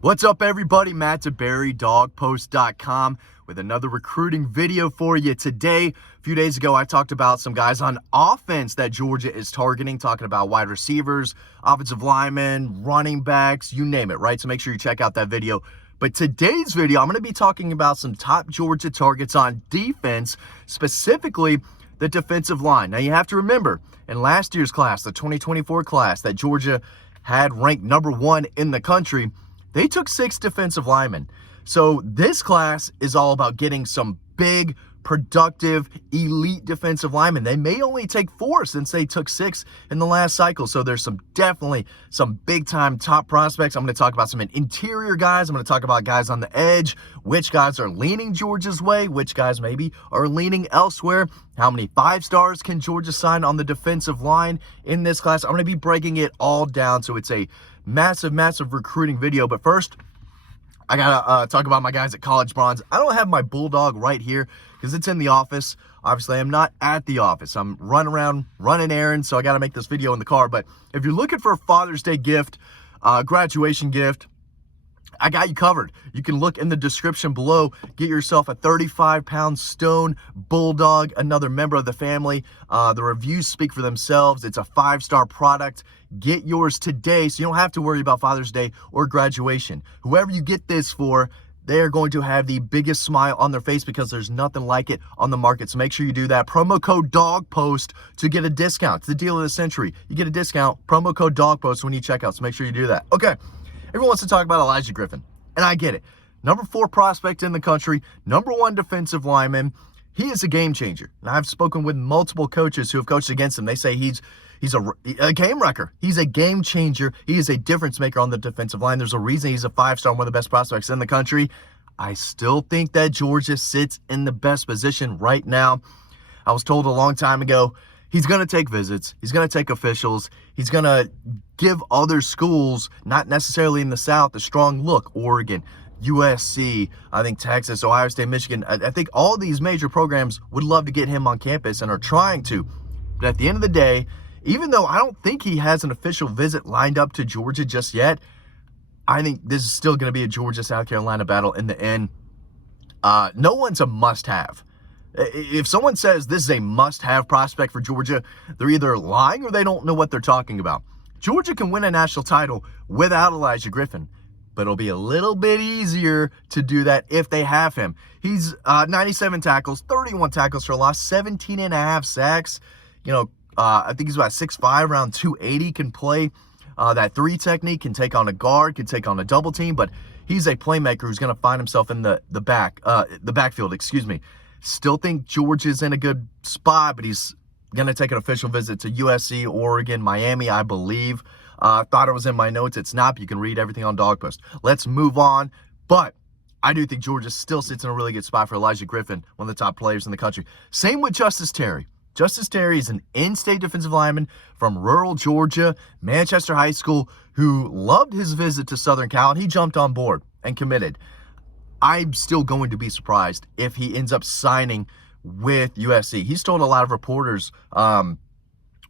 What's up, everybody? Matt DeBerry, dogpost.com, with another recruiting video for you today. A few days ago, I talked about some guys on offense that Georgia is targeting, talking about wide receivers, offensive linemen, running backs, you name it, right? So make sure you check out that video. But today's video, I'm going to be talking about some top Georgia targets on defense, specifically the defensive line. Now, you have to remember, in last year's class, the 2024 class that Georgia had ranked #1 in the country, they took 6 defensive linemen. So this class is all about getting some big, productive, elite defensive linemen. They may only take 4 since they took 6 in the last cycle. So there's definitely some big-time top prospects. I'm going to talk about some interior guys. I'm going to talk about guys on the edge, which guys are leaning Georgia's way, which guys maybe are leaning elsewhere. How many 5-stars can Georgia sign on the defensive line in this class? I'm going to be breaking it all down, so it's a massive recruiting video. But first, I gotta talk about my guys at College Bronze. I don't have my Bulldog right here because it's in the office. Obviously, I'm not at the office. I'm running around, running errands, so I gotta make this video in the car. But if you're looking for a Father's Day gift, graduation gift, I got you covered. You can look in the description below. Get yourself a 35-pound stone Bulldog, another member of the family. The reviews speak for themselves. It's a 5-star product. Get yours today so you don't have to worry about Father's Day or graduation. Whoever you get this for, they are going to have the biggest smile on their face because there's nothing like it on the market. So make sure you do that. Promo code DOGPOST to get a discount. It's the deal of the century. You get a discount. Promo code DOGPOST when you check out. So make sure you do that. Okay. Everyone wants to talk about Elijah Griffin, and I get it. #4 prospect in the country, #1 defensive lineman. He is a game changer. And I've spoken with multiple coaches who have coached against him. They say he's a game wrecker. He's a game changer. He is a difference maker on the defensive line. There's a reason he's a 5-star, one of the best prospects in the country. I still think that Georgia sits in the best position right now. I was told a long time ago, he's going to take visits. He's going to take officials. He's going to give other schools, not necessarily in the South, a strong look. Oregon, USC, I think Texas, Ohio State, Michigan. I think all these major programs would love to get him on campus and are trying to. But at the end of the day, even though I don't think he has an official visit lined up to Georgia just yet, I think this is still going to be a Georgia-South Carolina battle in the end. No one's a must-have. If someone says this is a must-have prospect for Georgia, they're either lying or they don't know what they're talking about. Georgia can win a national title without Elijah Griffin, but it'll be a little bit easier to do that if they have him. He's 97 tackles, 31 tackles for a loss, 17.5 sacks. I think he's about 6'5", around 280, can play that 3 technique, can take on a guard, can take on a double team, but he's a playmaker who's going to find himself in the backfield, Still think Georgia's in a good spot, but he's going to take an official visit to USC, Oregon, Miami, I believe. Thought it was in my notes. It's not, but you can read everything on Dog Post. Let's move on. But I do think Georgia still sits in a really good spot for Elijah Griffin, one of the top players in the country. Same with Justice Terry. Justice Terry is an in-state defensive lineman from rural Georgia, Manchester High School, who loved his visit to Southern Cal, and he jumped on board and committed. I'm still going to be surprised if he ends up signing with USC. He's told a lot of reporters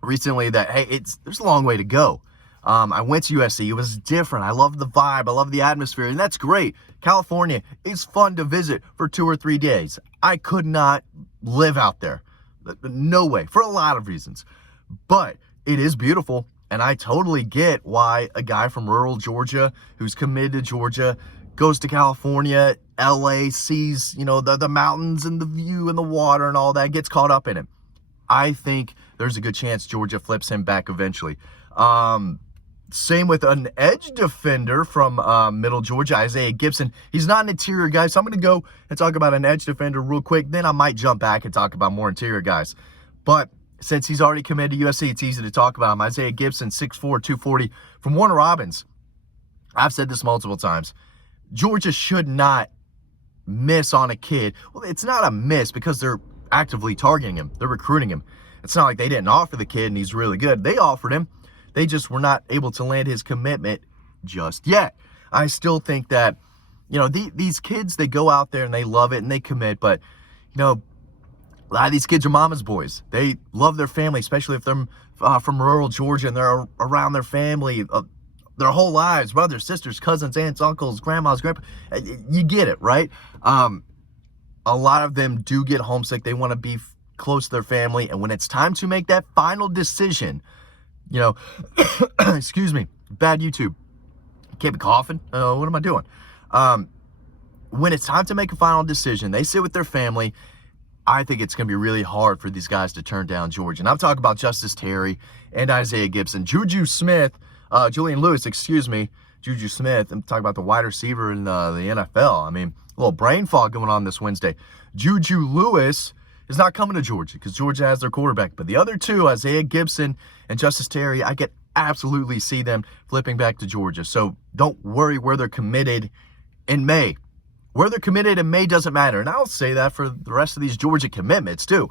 recently that, hey, there's a long way to go. I went to USC. It was different. I love the vibe. I love the atmosphere, and that's great. California is fun to visit for 2 or 3 days. I could not live out there. No way, for a lot of reasons. But it is beautiful, and I totally get why a guy from rural Georgia who's committed to Georgia goes to California, LA, sees, the mountains and the view and the water and all that, gets caught up in it. I think there's a good chance Georgia flips him back eventually. Same with an edge defender from Middle Georgia, Isaiah Gibson. He's not an interior guy, so I'm going to go and talk about an edge defender real quick. Then I might jump back and talk about more interior guys. But since he's already committed to USC, it's easy to talk about him. Isaiah Gibson, 6'4", 240, from Warner Robins. I've said this multiple times. Georgia should not miss on a kid. Well, it's not a miss because they're actively targeting him. They're recruiting him. It's not like they didn't offer the kid and he's really good. They offered him. They just were not able to land his commitment just yet. I still think that, these kids, they go out there and they love it and they commit, but, a lot of these kids are mama's boys. They love their family, especially if they're from rural Georgia and they're around their family their whole lives, brothers, sisters, cousins, aunts, uncles, grandmas, grandpa. You get it, right? A lot of them do get homesick. They want to be close to their family. And when it's time to make that final decision, you know, excuse me, bad YouTube. Can't be coughing. What am I doing? When it's time to make a final decision, they sit with their family. I think it's going to be really hard for these guys to turn down Georgia. And I'm talking about Justice Terry and Isaiah Gibson. Juju Smith, Julian Lewis, excuse me, Juju Smith. I'm talking about the wide receiver in the NFL. I mean, a little brain fog going on this Wednesday. Juju Lewis is not coming to Georgia because Georgia has their quarterback. But the other two, Isaiah Gibson and Justice Terry, I could absolutely see them flipping back to Georgia. So don't worry where they're committed in May. Where they're committed in May doesn't matter. And I'll say that for the rest of these Georgia commitments too.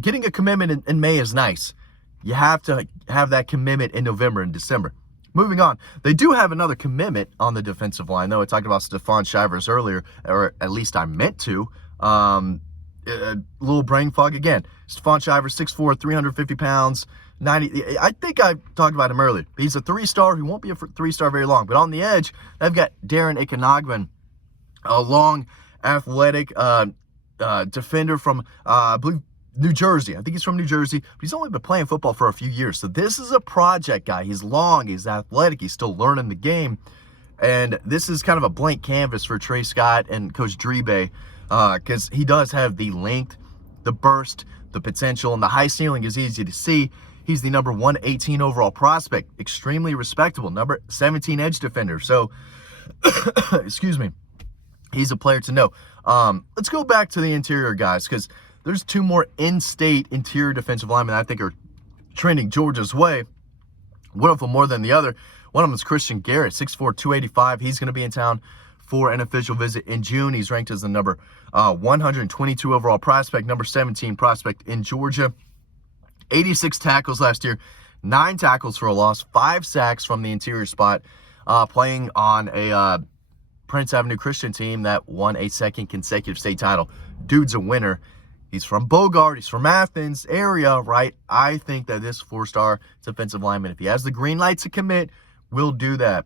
Getting a commitment in May is nice. You have to have that commitment in November and December. Moving on. They do have another commitment on the defensive line, though. I talked about Stephon Shivers earlier, or at least I meant to. A little brain fog again. Stephon Shivers, 6'4", 350 pounds, 90. I think I talked about him earlier. He's a 3-star. He won't be a 3-star very long. But on the edge, they've got Darren Ikenogwin, a long, athletic defender from, I believe, New Jersey. I think he's from New Jersey, but he's only been playing football for a few years. So this is a project guy. He's long, he's athletic, he's still learning the game. And this is kind of a blank canvas for Trey Scott and Coach Drebe because he does have the length, the burst, the potential, and the high ceiling is easy to see. He's the number 118 overall prospect, extremely respectable, number 17 edge defender. So, excuse me. He's a player to know. Let's go back to the interior guys because there's two more in-state interior defensive linemen I think are trending Georgia's way. One of them more than the other. One of them is Christian Garrett, 6'4", 285. He's going to be in town for an official visit in June. He's ranked as the number 122 overall prospect, number 17 prospect in Georgia. 86 tackles last year, 9 tackles for a loss, 5 sacks from the interior spot, playing on a Prince Avenue Christian team that won a second consecutive state title. Dude's a winner. He's from Bogart. He's from Athens area, right? I think that this 4-star defensive lineman, if he has the green light to commit, will do that.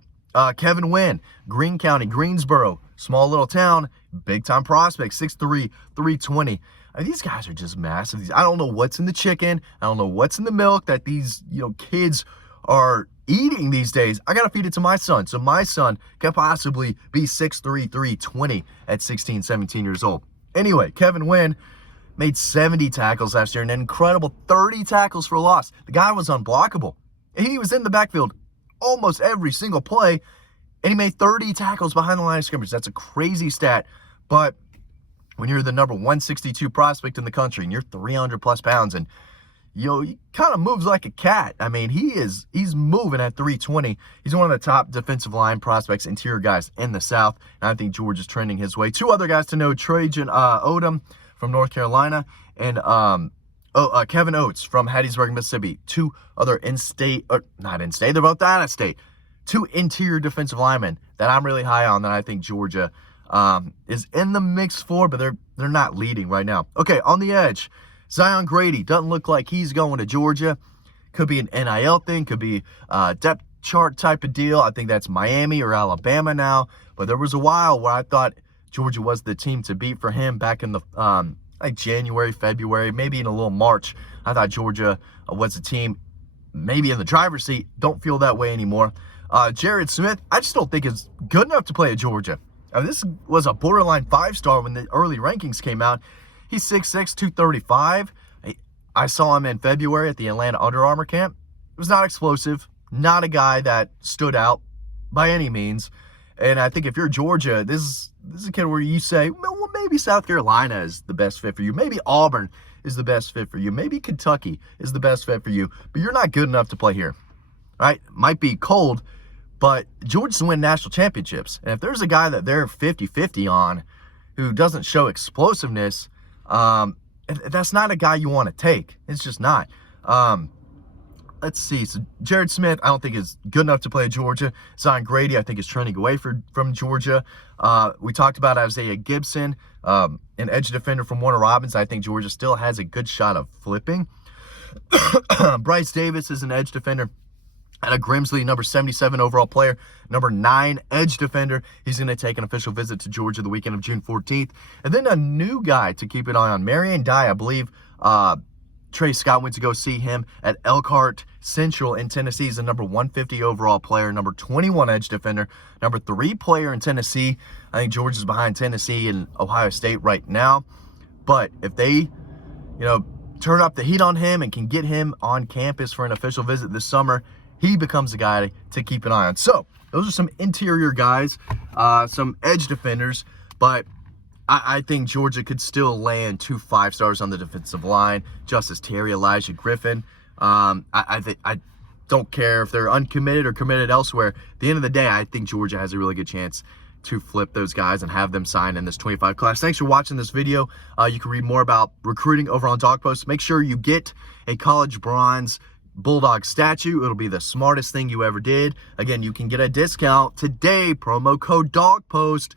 Kevin Wynn, Greene County, Greensboro, small little town, big-time prospect, 6'3", 320. These guys are just massive. I don't know what's in the chicken. I don't know what's in the milk that these kids are eating these days. I got to feed it to my son. So my son can possibly be 6'3", 320 at 16, 17 years old. Anyway, Kevin Wynn made 70 tackles last year, an incredible 30 tackles for a loss. The guy was unblockable. He was in the backfield almost every single play, and he made 30 tackles behind the line of scrimmage. That's a crazy stat, but when you're the number 162 prospect in the country and you're 300-plus pounds and, he kind of moves like a cat. I mean, he's moving at 320. He's one of the top defensive line prospects, interior guys in the South, and I think Georgia's trending his way. 2 other guys to know, Trajan Odom from North Carolina and Kevin Oates from Hattiesburg, Mississippi. 2 other in-state, or not in-state, they're both out of state. 2 interior defensive linemen that I'm really high on that I think Georgia is in the mix for, but they're not leading right now. Okay, on the edge, Zion Grady doesn't look like he's going to Georgia. Could be an NIL thing, could be a depth chart type of deal. I think that's Miami or Alabama now, but there was a while where I thought Georgia was the team to beat for him back in the like January, February, maybe in a little March. I thought Georgia was a team maybe in the driver's seat. Don't feel that way anymore. Jared Smith, I just don't think is good enough to play at Georgia. This was a borderline 5-star when the early rankings came out. He's 6'6", 235. I saw him in February at the Atlanta Under Armour camp. It was not explosive, not a guy that stood out by any means. And I think if you're Georgia, this is a kid where you say, well, maybe South Carolina is the best fit for you. Maybe Auburn is the best fit for you. Maybe Kentucky is the best fit for you. But you're not good enough to play here. All right? Might be cold, but Georgia's win national championships. And if there's a guy that they're 50-50 on who doesn't show explosiveness, that's not a guy you want to take. It's just not. Let's see. So Jared Smith, I don't think is good enough to play at Georgia. Zion Grady, I think, is trending away from Georgia. We talked about Isaiah Gibson, an edge defender from Warner Robins. I think Georgia still has a good shot of flipping. Bryce Davis is an edge defender. And a Grimsley, number 77 overall player, number 9 edge defender. He's going to take an official visit to Georgia the weekend of June 14th. And then a new guy to keep an eye on, Marion Dye, I believe. Trey Scott went to go see him at Elkhart Central in Tennessee. He's a number 150 overall player, number 21 edge defender, number 3 player in Tennessee. I think Georgia's behind Tennessee and Ohio State right now. But if they, turn up the heat on him and can get him on campus for an official visit this summer, he becomes the guy to keep an eye on. So those are some interior guys, some edge defenders, but I think Georgia could still land 2 5-stars on the defensive line. Justice Terry, Elijah Griffin. I don't care if they're uncommitted or committed elsewhere. At the end of the day, I think Georgia has a really good chance to flip those guys and have them sign in this 25 class. Thanks for watching this video. You can read more about recruiting over on Dog Post. Make sure you get a college bronze Bulldog statue. It'll be the smartest thing you ever did. Again, you can get a discount today, promo code DOGPOST.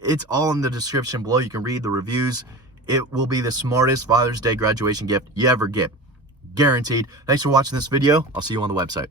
It's all in the description below. You can read the reviews. It will be the smartest Father's Day graduation gift you ever get. Guaranteed. Thanks for watching this video. I'll see you on the website.